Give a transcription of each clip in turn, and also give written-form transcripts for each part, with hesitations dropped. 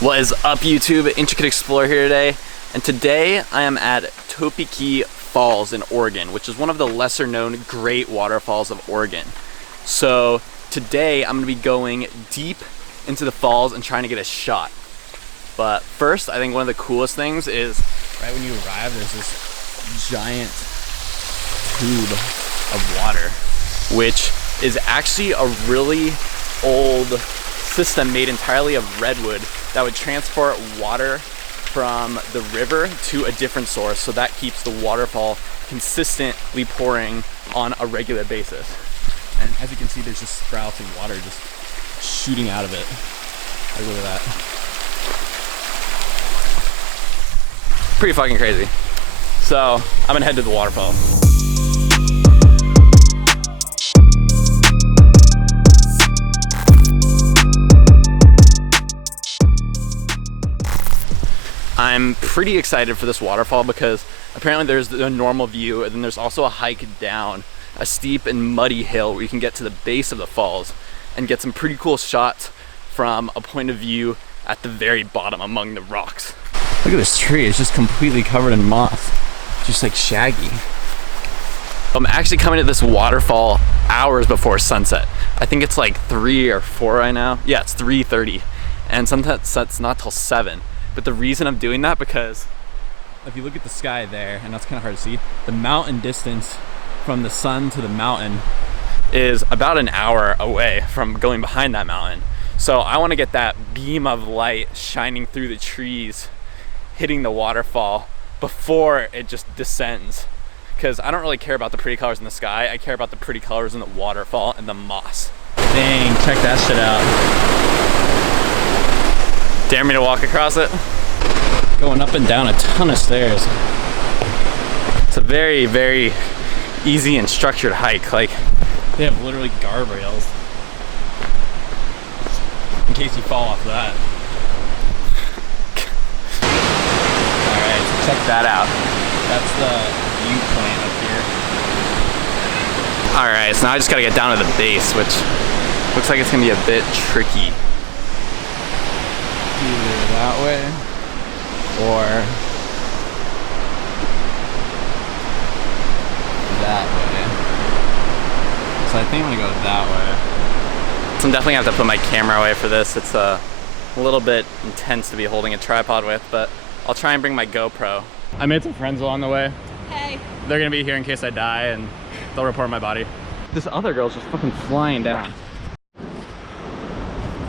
What is up, YouTube? Intricate Explorer here today, and today I am at Toketee Falls in Oregon, which is one of the lesser known great waterfalls of Oregon. So today I'm going to be going deep into the falls and trying to get a shot. But first, I think one of the coolest things is right when you arrive, there's this giant tube of water, which is actually a really old system made entirely of redwood that would transport water from the river to a different source, so that keeps the waterfall consistently pouring on a regular basis. And as you can see, there's just sprouts of water just shooting out of it. Like, look at that. Pretty fucking crazy. So I'm gonna head to the waterfall. I'm pretty excited for this waterfall because apparently there's a normal view, and then there's also a hike down a steep and muddy hill where you can get to the base of the falls and get some pretty cool shots from a point of view at the very bottom among the rocks. Look at this tree, it's just completely covered in moss, just like shaggy. I'm actually coming to this waterfall hours before sunset. I think it's like 3 or 4 right now. Yeah, it's 3:30, and sometimes it's not till 7. But the reason I'm doing that, because if you look at the sky there, and that's kind of hard to see, the mountain distance from the sun to the mountain is about an hour away from going behind that mountain. So I want to get that beam of light shining through the trees, hitting the waterfall before it just descends. Because I don't really care about the pretty colors in the sky, I care about the pretty colors in the waterfall and the moss. Dang, check that shit out. Dare me to walk across it? Going up and down a ton of stairs. It's a very, very easy and structured hike. Like, they have literally guardrails in case you fall off that. Alright, so check that out. That's the viewpoint up here. Alright, so now I just gotta get down to the base, which looks like it's gonna be a bit tricky. Either that way or that way. So I think I'm gonna go that way. So I'm definitely gonna have to put my camera away for this. It's a little bit intense to be holding a tripod with, but I'll try and bring my GoPro. I made some friends along the way. Hey. They're gonna be here in case I die, and they'll report my body. This other girl's just fucking flying down.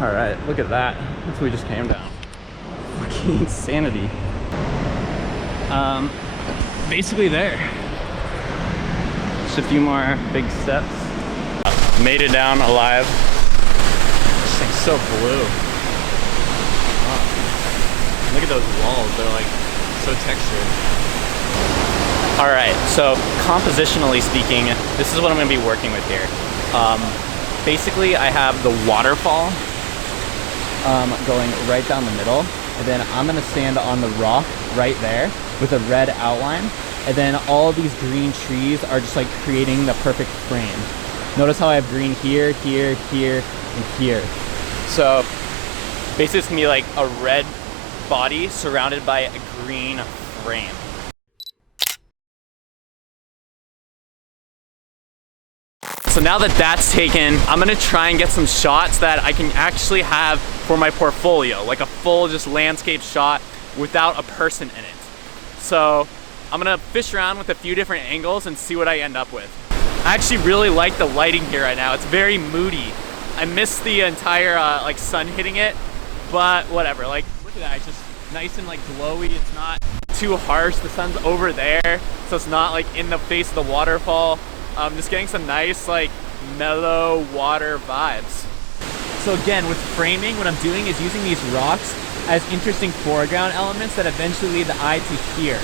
All right, look at that. That's what we just came down. Fucking insanity. Basically there. Just a few more big steps. Made it down alive. This thing's so blue. Wow. Look at those walls, they're like so textured. All right, so compositionally speaking, this is what I'm gonna be working with here. Basically, I have the waterfall going right down the middle, and then I'm gonna stand on the rock right there with a red outline, and then all these green trees are just like creating the perfect frame. Notice how I have green here, here, here, and here. So basically it's gonna be like a red body surrounded by a green frame. So now that that's taken, I'm gonna try and get some shots that I can actually have for my portfolio, like a full just landscape shot without a person in it. So I'm gonna fish around with a few different angles and see what I end up with. I actually really like the lighting here right now. It's very moody. I miss the entire like sun hitting it, but whatever. Like, look at that, it's just nice and like glowy. It's not too harsh. The sun's over there, so it's not like in the face of the waterfall. Just getting some nice, like, mellow water vibes. So again, with framing, what I'm doing is using these rocks as interesting foreground elements that eventually lead the eye to here.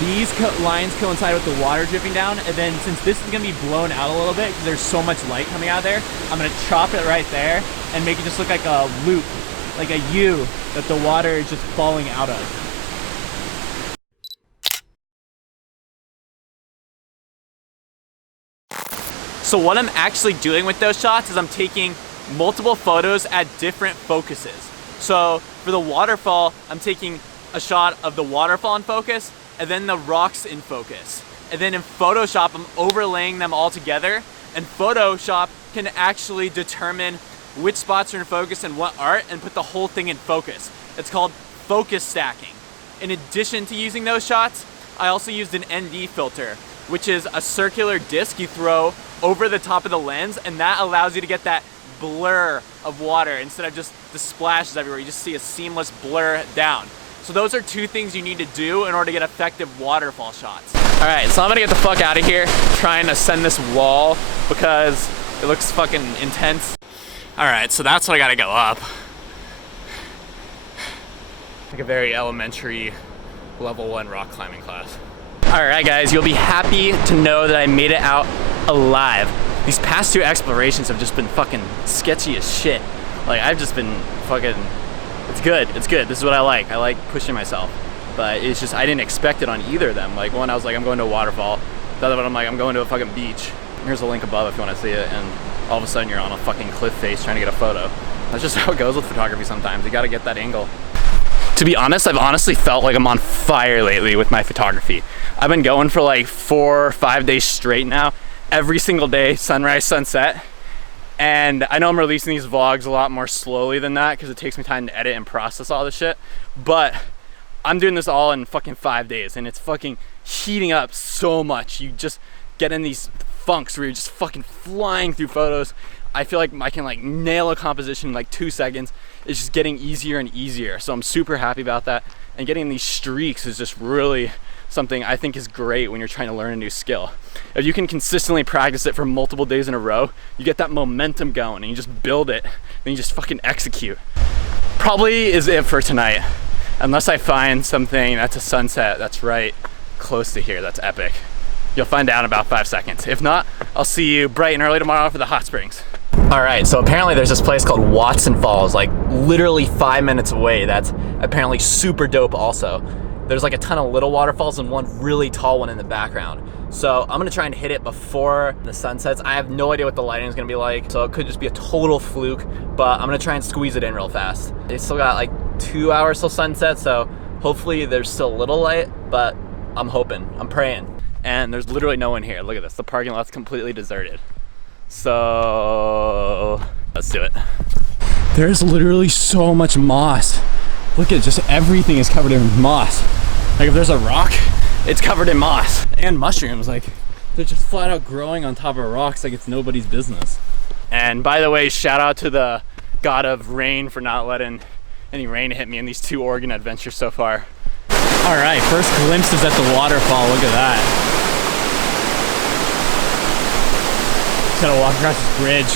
These lines coincide with the water dripping down, and then since this is gonna be blown out a little bit because there's so much light coming out there, I'm gonna chop it right there and make it just look like a loop, like a U that the water is just falling out of. So what I'm actually doing with those shots is I'm taking multiple photos at different focuses. So for the waterfall, I'm taking a shot of the waterfall in focus and then the rocks in focus. And then in Photoshop, I'm overlaying them all together, and Photoshop can actually determine which spots are in focus and what aren't and put the whole thing in focus. It's called focus stacking. In addition to using those shots, I also used an ND filter, which is a circular disc you throw over the top of the lens, and that allows you to get that blur of water instead of just the splashes everywhere. You just see a seamless blur down. So those are two things you need to do in order to get effective waterfall shots. All right, so I'm gonna get the fuck out of here, trying to ascend this wall because it looks fucking intense. All right, so that's what I gotta go up. Like a very elementary level 1 rock climbing class. All right, guys, you'll be happy to know that I made it out alive. These past 2 explorations have just been fucking sketchy as shit. Like, I've just been fucking, it's good, it's good. This is what I like pushing myself. But it's just, I didn't expect it on either of them. Like, one, I was like, I'm going to a waterfall. The other one, I'm like, I'm going to a fucking beach. Here's a link above if you want to see it. And all of a sudden, you're on a fucking cliff face trying to get a photo. That's just how it goes with photography sometimes. You gotta get that angle. To be honest, I've honestly felt like I'm on fire lately with my photography. I've been going for like 4 or 5 days straight now. Every single day, sunrise, sunset. And I know I'm releasing these vlogs a lot more slowly than that because it takes me time to edit and process all this shit. But I'm doing this all in fucking 5 days, and it's fucking heating up so much. You just get in these funks where you're just fucking flying through photos. I feel like I can like nail a composition in like 2 seconds. It's just getting easier and easier. So I'm super happy about that. And getting these streaks is just really something I think is great when you're trying to learn a new skill. If you can consistently practice it for multiple days in a row, you get that momentum going and you just build it, then you just fucking execute. Probably is it for tonight. Unless I find something that's a sunset that's right close to here, that's epic. You'll find out in about 5 seconds. If not, I'll see you bright and early tomorrow for the hot springs. All right, so apparently there's this place called Watson Falls, like literally 5 minutes away. That's apparently super dope also. There's like a ton of little waterfalls and one really tall one in the background. So I'm gonna try and hit it before the sun sets. I have no idea what the lighting is gonna be like, so it could just be a total fluke, but I'm gonna try and squeeze it in real fast. It's still got like 2 hours till sunset, so hopefully there's still a little light, but I'm hoping, I'm praying. And there's literally no one here. Look at this, the parking lot's completely deserted. So let's do it. There's literally so much moss. Look at just everything is covered in moss. Like if there's a rock, it's covered in moss. And mushrooms, like they're just flat out growing on top of rocks like it's nobody's business. And by the way, shout out to the god of rain for not letting any rain hit me in these 2 Oregon adventures so far. All right, first glimpses at the waterfall, look at that. Just gotta walk across this bridge.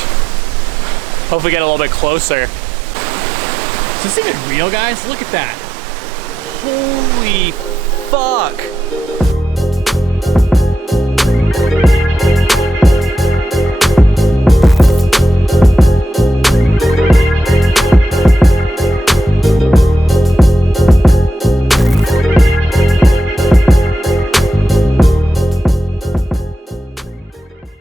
Hopefully get a little bit closer. Is this even real, guys? Look at that. Holy fuck.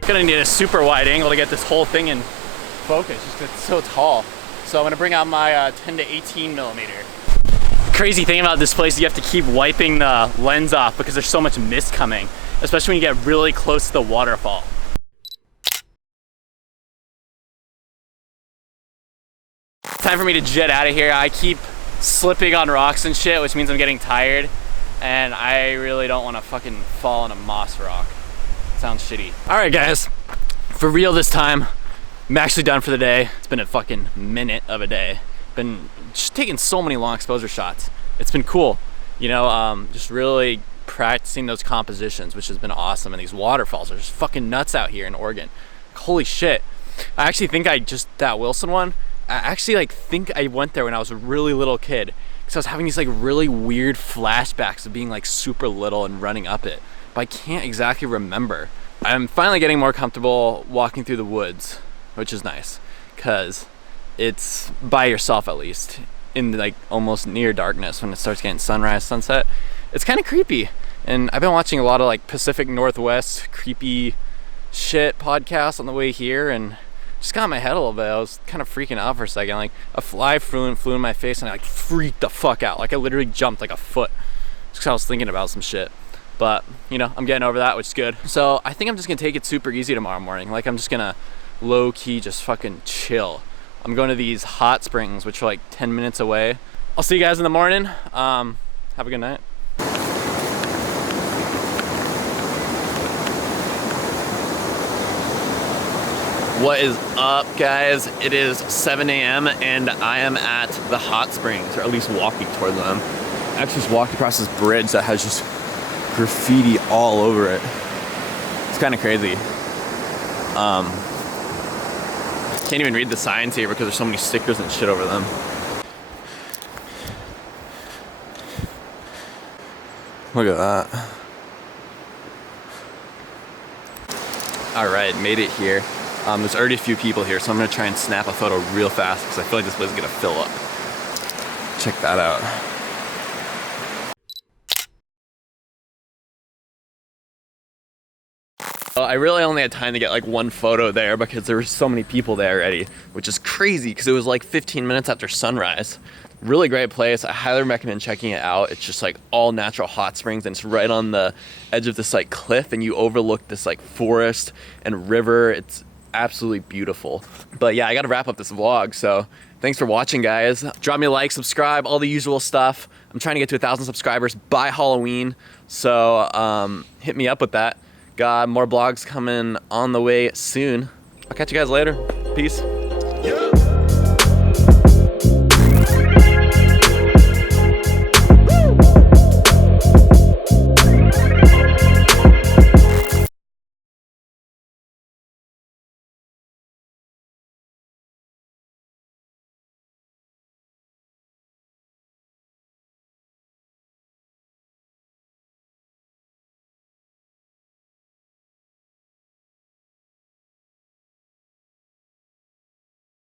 Gonna need a super wide angle to get this whole thing in focus just because it's so tall. So I'm gonna bring out my 10 to 18 millimeter. Crazy thing about this place, you have to keep wiping the lens off because there's so much mist coming, especially when you get really close to the waterfall. Time for me to jet out of here. I keep slipping on rocks and shit, which means I'm getting tired, and I really don't want to fucking fall on a moss rock. Sounds shitty. All right, guys, for real this time. I'm actually done for the day. It's been a fucking minute of a day. Been just taking so many long exposure shots. It's been cool, you know, just really practicing those compositions, which has been awesome. And these waterfalls are just fucking nuts out here in Oregon. Holy shit. I actually think that Wilson one, I actually like think I went there when I was a really little kid because I was having these like really weird flashbacks of being like super little and running up it, but I can't exactly remember. I'm finally getting more comfortable walking through the woods, which is nice because it's by yourself, at least in like almost near darkness. When it starts getting sunrise, sunset, it's kind of creepy. And I've been watching a lot of like Pacific Northwest creepy shit podcasts on the way here, and just got in my head a little bit. I was kind of freaking out for a second. Like a fly flew in my face and I like freaked the fuck out. Like I literally jumped like a foot just because I was thinking about some shit. But you know, I'm getting over that, which is good. So I think I'm just gonna take it super easy tomorrow morning. Like I'm just gonna low key just fucking chill. I'm going to these hot springs, which are like 10 minutes away. I'll see you guys in the morning. Have a good night. What is up, guys? It is 7 a.m. and I am at the hot springs, or at least walking toward them. I actually just walked across this bridge that has just graffiti all over it. It's kind of crazy. Can't even read the signs here because there's so many stickers and shit over them. Look at that. All right, made it here. There's already a few people here, so I'm gonna try and snap a photo real fast because I feel like this place is gonna fill up. Check that out. I really only had time to get like one photo there because there were so many people there already, which is crazy because it was like 15 minutes after sunrise. Really great place. I highly recommend checking it out. It's just like all natural hot springs and it's right on the edge of this like cliff and you overlook this like forest and river. It's absolutely beautiful. But yeah, I gotta wrap up this vlog, so thanks for watching, guys. Drop me a like, subscribe, all the usual stuff. I'm trying to get to 1,000 subscribers by Halloween, so hit me up with that. Got more vlogs coming on the way soon. I'll catch you guys later. Peace.